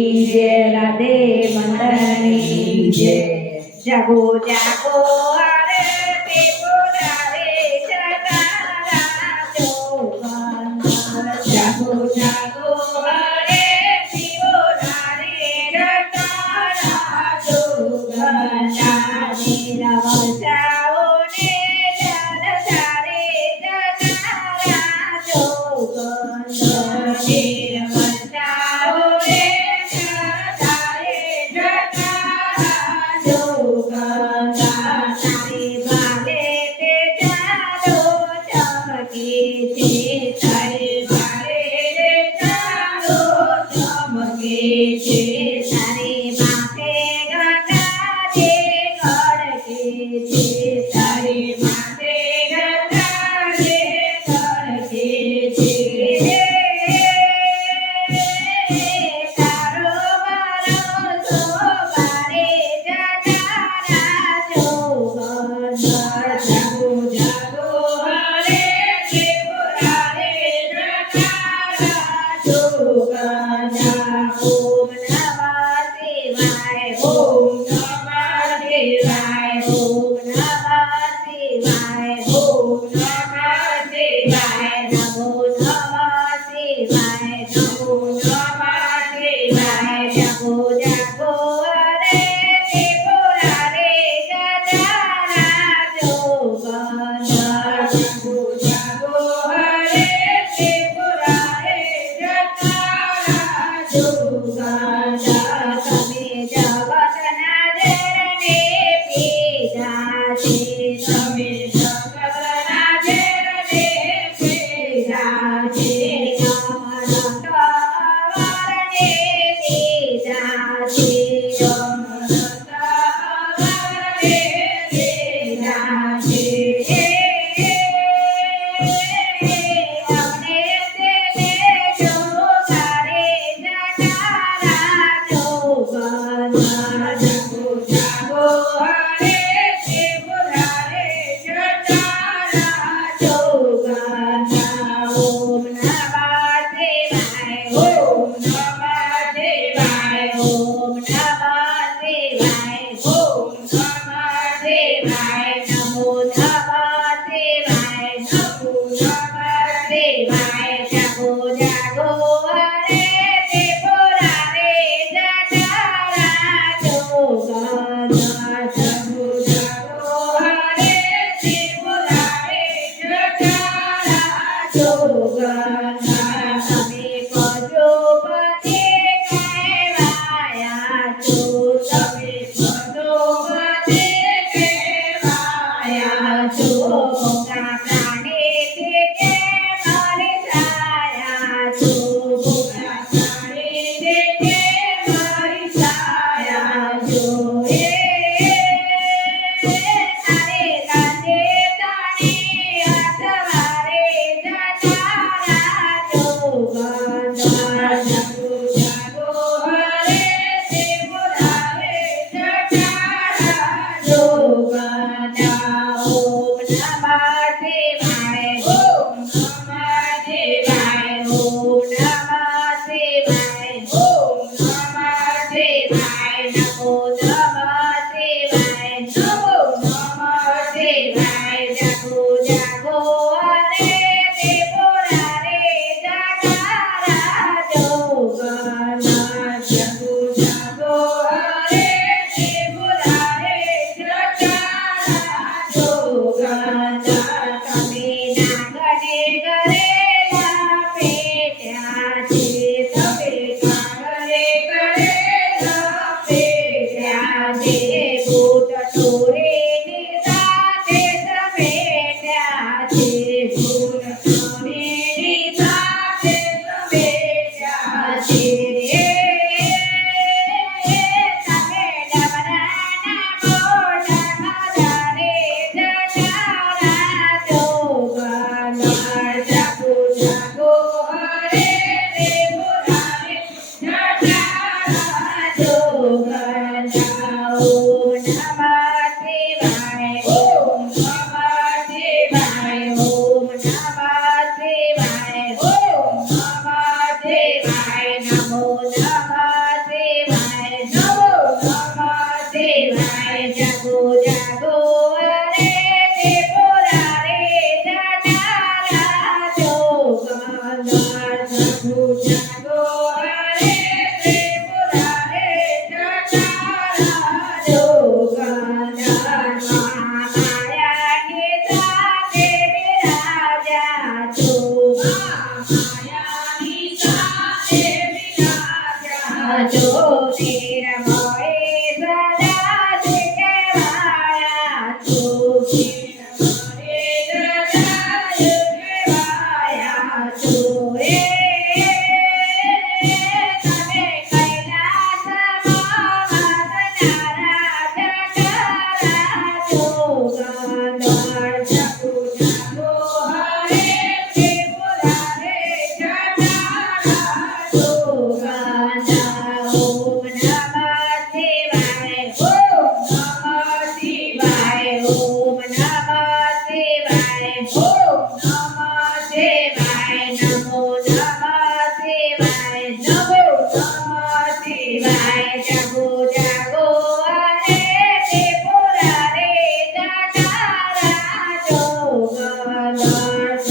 जय राधे मंडली जय। जागो जागो आरती पुरारे जगारा जोगन। जागो जागो आरती पुरारे जगारा जोगन। नीरा वर्षाओ ने जल धारे जगारा जोगन। नीरा वर्षाओ ने Yoga જો નિર્મળે સદા જ કહેવાયા છું નિર્મળે સદા જ કહેવાયા છું તમે કૈલાસમાં વાસનારા જટારા છો ગંધર્વ જગો જાગો હરે ત્રિપુરારે જટારા છો ગંધર્વ ઓમ નમઃ શિવાય ઓમ નમઃ શિવાય ઓમ નમઃ શિવાય નમો નમઃ શિવાય નમો નમઃ શિવાય જાગો જાગો હરે ત્રિપુરારે જટારા છો ગંધર્વ